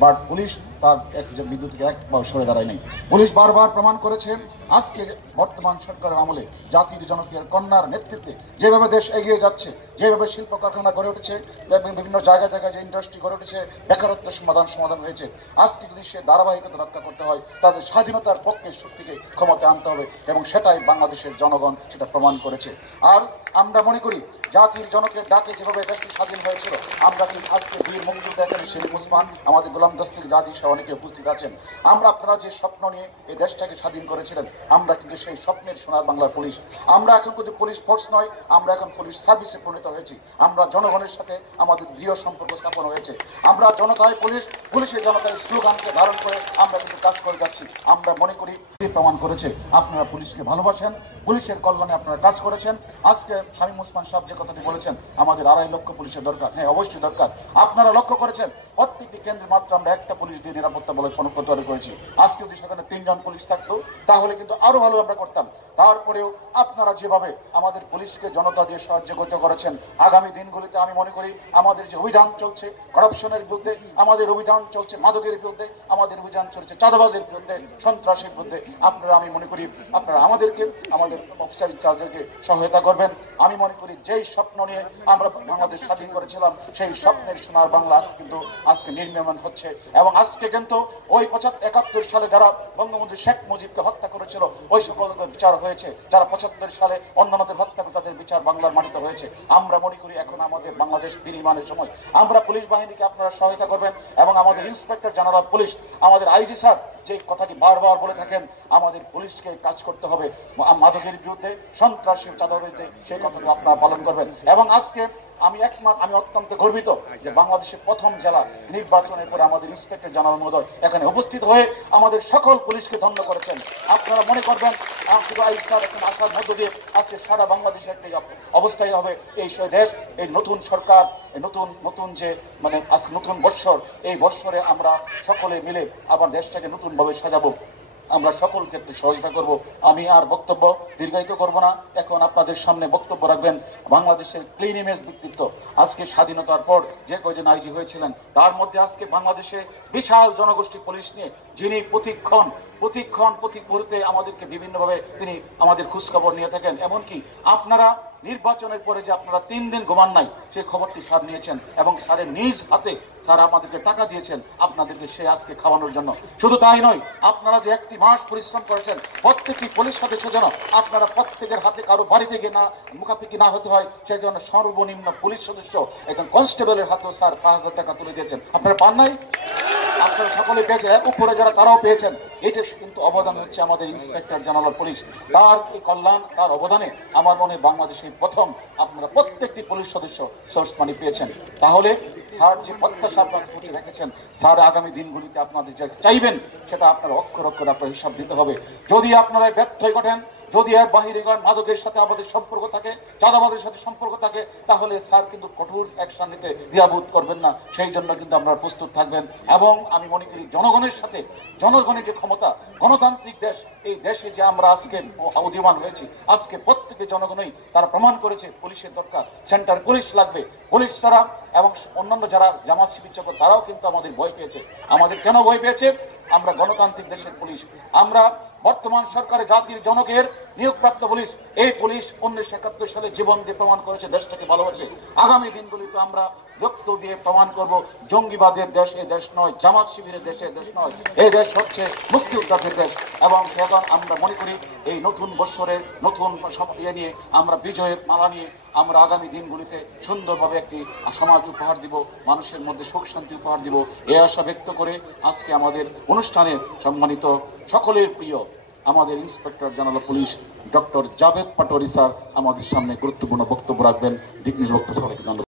But police তার এক বিদ্যুৎ এক সরে দাঁড়ায় নাই। পুলিশ বারবার প্রমাণ করেছে, আজকে বর্তমান সরকারের আমলে জাতির জনপ্রিয় কন্যার নেতৃত্বে যেভাবে দেশ এগিয়ে যাচ্ছে, যেভাবে শিল্প কারখানা গড়ে উঠেছে বিভিন্ন জায়গায় জায়গায় যে ইন্ডাস্ট্রি গড়ে উঠেছে, বেকারত্ব সমাধান সমাধান হয়েছে। আজকে যদি সে ধারাবাহিকতা রক্ষা করতে হয়, তাদের স্বাধীনতার পক্ষে শক্তিকে ক্ষমতা আনতে হবে এবং সেটাই বাংলাদেশের জনগণ সেটা প্রমাণ করেছে। আর আমরা মনে করি, জাতির জনকের ডাকে যেভাবে দেশটি স্বাধীন হয়েছিল, আমরা কিন্তু আজকে বীর মুক্তিযোদ্ধা এখানে শেরিফ উসমান আমাদের গোলাম দস্তির জাতি সহ অনেকে উপস্থিত আছেন। আমরা আপনারা যে স্বপ্ন নিয়ে এই দেশটাকে স্বাধীন করেছিলেন, আমরা কিন্তু সেই স্বপ্নের সোনার বাংলার পুলিশ। আমরা এখন কিন্তু পুলিশ ফোর্স নয়, আমরা এখন পুলিশ সার্ভিসে পরিণত হয়েছি। আমরা জনগণের সাথে আমাদের দৃঢ় সম্পর্ক স্থাপন হয়েছে। আমরা জনতায় পুলিশ, পুলিশের জনতার স্লোগানকে ধারণ করে আমরা কিন্তু কাজ করে যাচ্ছি। আমরা মনে করি প্রমাণ করেছে, আপনারা পুলিশকে ভালোবাসেন, পুলিশের কল্যাণে আপনারা কাজ করেছেন। আজকে শামীম ওসমান সাহেব যে কথাটি বলেছেন, আমাদের আড়াই লক্ষ পুলিশের দরকার। হ্যাঁ অবশ্যই দরকার। আপনারা লক্ষ্য করেছেন প্রত্যেকটি কেন্দ্রে মাত্র আমরা একটা পুলিশ দিয়ে নিরাপত্তা বলে কোনো তৈরি করেছি। আজকে যদি সেখানে তিনজন পুলিশ থাকতো, তাহলে কিন্তু আরও ভালো আমরা করতাম। তারপরেও আপনারা যেভাবে আমাদের পুলিশকে জনতা দিয়ে সাহায্য করতে করেছেন, আগামী দিনগুলিতে আমি মনে করি আমাদের যে অভিযান চলছে করাপশনের বিরুদ্ধে, আমাদের অভিযান চলছে, মাদকের বিরুদ্ধে, আমাদের অভিযান চলছে, চাঁদাবাজের বিরুদ্ধে, সন্ত্রাসের বিরুদ্ধে, আপনারা আমি মনে করি আপনারা আমাদেরকে, আমাদের অফিসার ইনচার্জদেরকে সহায়তা করবেন। আমি মনে করি যেই স্বপ্ন নিয়ে আমরা বাংলাদেশ স্বাধীন করেছিলাম, সেই স্বপ্নের সোনার বাংলা আজ কিন্তু আজকে নির্মাণ হচ্ছে। এবং আজকে কিন্তু ওই পঁচাত্তর, একাত্তর সালে যারা বঙ্গবন্ধু শেখ মুজিবকে হত্যা করেছিল, ওই সকল বিচার হয়েছে, যারা পঁচাত্তর সালে অন্যান্যদের হত্যা তাদের বিচার বাংলার মাটিতে হয়েছে আমরা মনে করি এখন আমাদের বাংলাদেশ বিনির্মাণের সময়। আমরা পুলিশ বাহিনীকে আপনারা সহায়তা করবেন এবং আমাদের ইন্সপেক্টর জেনারেল পুলিশ, আমাদের আইজি স্যার যে কথাটি বারবার বলে থাকেন, আমাদের পুলিশকে কাজ করতে হবে। মাদকের বিরুদ্ধে সন্ত্রাসের চাঁদার সেই কথাটি আপনারা পালন করবেন। এবং আজকে আমি একমাত্র, আমি অত্যন্ত গর্বিত যে বাংলাদেশের প্রথম জেলা নির্বাচনের পরে আমাদের ইন্সপেক্টর জানাল মহোদয় এখানে উপস্থিত হয়ে আমাদের সকল পুলিশকে ধন্য করেছেন। আপনারা মনে করবেন সারা একটা অবস্থায় হবে, এই দেশ এই নতুন সরকার নতুন নতুন যে মানে নতুন বৎসর, এই বৎসরে আমরা সকলে মিলে আবার দেশটাকে নতুন ভাবে সাজাবো। আমরা সকল ক্ষেত্রে সহযোগিতা করব। আমি আর বক্তব্য দীর্ঘায়িত করব না। এখন আপনাদের সামনে বক্তব্য রাখবেন বাংলাদেশের ক্লিন ইমেজ ব্যক্তিত্ব। আজকে স্বাধীনতার পর যে কয়জন আইজি হয়েছিলেন, তার মধ্যে আজকে বাংলাদেশে বিশাল জনগোষ্ঠী পুলিশ নিয়ে যিনি প্রতিক্ষণ প্রতিক্ষণ প্রতি মুহূর্তে আমাদেরকে বিভিন্নভাবে তিনি আমাদের খোঁজখবর নিয়ে থাকেন। এমনকি আপনারা নির্বাচনের পরে যে আপনারা তিন দিন ঘুমান নাই সেই খবরটি স্যার নিয়েছেন এবং স্যারের নিজ হাতে স্যার আমাদেরকে টাকা দিয়েছেন আপনাদেরকে সে আজকে খাওয়ানোর জন্য। শুধু তাই নয়, আপনারা যে একটি মাস পরিশ্রম করেছেন, প্রত্যেকটি পুলিশ সদস্য যেন আপনারা প্রত্যেকের হাতে কারও বাড়িতে গিয়ে না মুখাপিকি না হতে হয় সেই জন্য সর্বনিম্ন পুলিশ সদস্য একজন কনস্টেবলের হাতেও স্যার পাঁচ হাজার টাকা তুলে দিয়েছেন। আপনারা পান নাই? আপনারা সকলে পেয়েছেন উপরে যারা তারাও পেয়েছেন এটা কিন্তু অবদান হচ্ছে আমাদের ইন্সপেক্টর জেনারেল পুলিশ। তার কল্যাণ, তার অবদানে আমার মনে হয় বাংলাদেশে প্রথম আপনারা প্রত্যেকটি পুলিশ সদস্য সোর্স মানি পেয়েছেন। তাহলে স্যার যে প্রত্যাশা আপনার প্রতি রেখেছেন, স্যার আগামী দিনগুলিতে আপনাদের যা চাইবেন, সেটা আপনারা অক্ষর অক্ষর আপনার হিসাব দিতে হবে। যদি আপনারা ব্যর্থ হয়ে ঘটেন যদি এর বাহিরে মাদকের সাথে আমাদের সম্পর্ক থাকে চাঁদাবাদের সাথে সম্পর্ক থাকে, তাহলে স্যার কিন্তু কঠোর অ্যাকশন নিতে দ্বিধাবোধ করবেন না। সেই জন্য কিন্তু আপনারা প্রস্তুত থাকবেন। এবং আমি মনে করি জনগণের সাথে, জনগণের যে ক্ষমতা, গণতান্ত্রিক দেশ, এই দেশে যে আমরা আজকে উদীয়মান হয়েছি, আজকে প্রত্যেকে জনগণই তারা প্রমাণ করেছে, পুলিশের দরকার, সেন্টার পুলিশ লাগবে, পুলিশ ছাড়া এবং অন্যান্য যারা জামাত চক্র, তারাও কিন্তু আমাদের ভয় পেয়েছে। আমাদের কেন ভয় পেয়েছে? আমরা গণতান্ত্রিক দেশের পুলিশ। আমরা বর্তমান সরকারের জাতির জনকের নিয়োগপ্রাপ্ত পুলিশ, এই পুলিশ উনিশশো একাত্তর সালে জীবন দিয়ে প্রমাণ করেছে, দেশটাকে ভালোবাসে। আগামী দিনগুলিতে আমরা রক্ত দিয়ে প্রমাণ করব, জঙ্গিবাদের দেশ এ দেশ নয়, জামাত শিবিরের দেশ এই দেশ নয়। এই দেশ হচ্ছে মুক্তিযোদ্ধাদের দেশ এবং এখন আমরা মনে করি এই নতুন বৎসরের নতুন ইয়ে নিয়ে আমরা বিজয়ের মালা নিয়ে আমরা আগামী দিনগুলিতে সুন্দরভাবে একটি সমাজ উপহার দিব, মানুষের মধ্যে সুখ শান্তি উপহার দিব। এই আশা ব্যক্ত করে আজকে আমাদের অনুষ্ঠানের সম্মানিত সকলের প্রিয়, আমাদের inspector general police, doctor Javed Patwari sir, আমাদের সামনে গুরুত্বপূর্ণ বক্তব্য রাখবেন। দিক বক্তব্য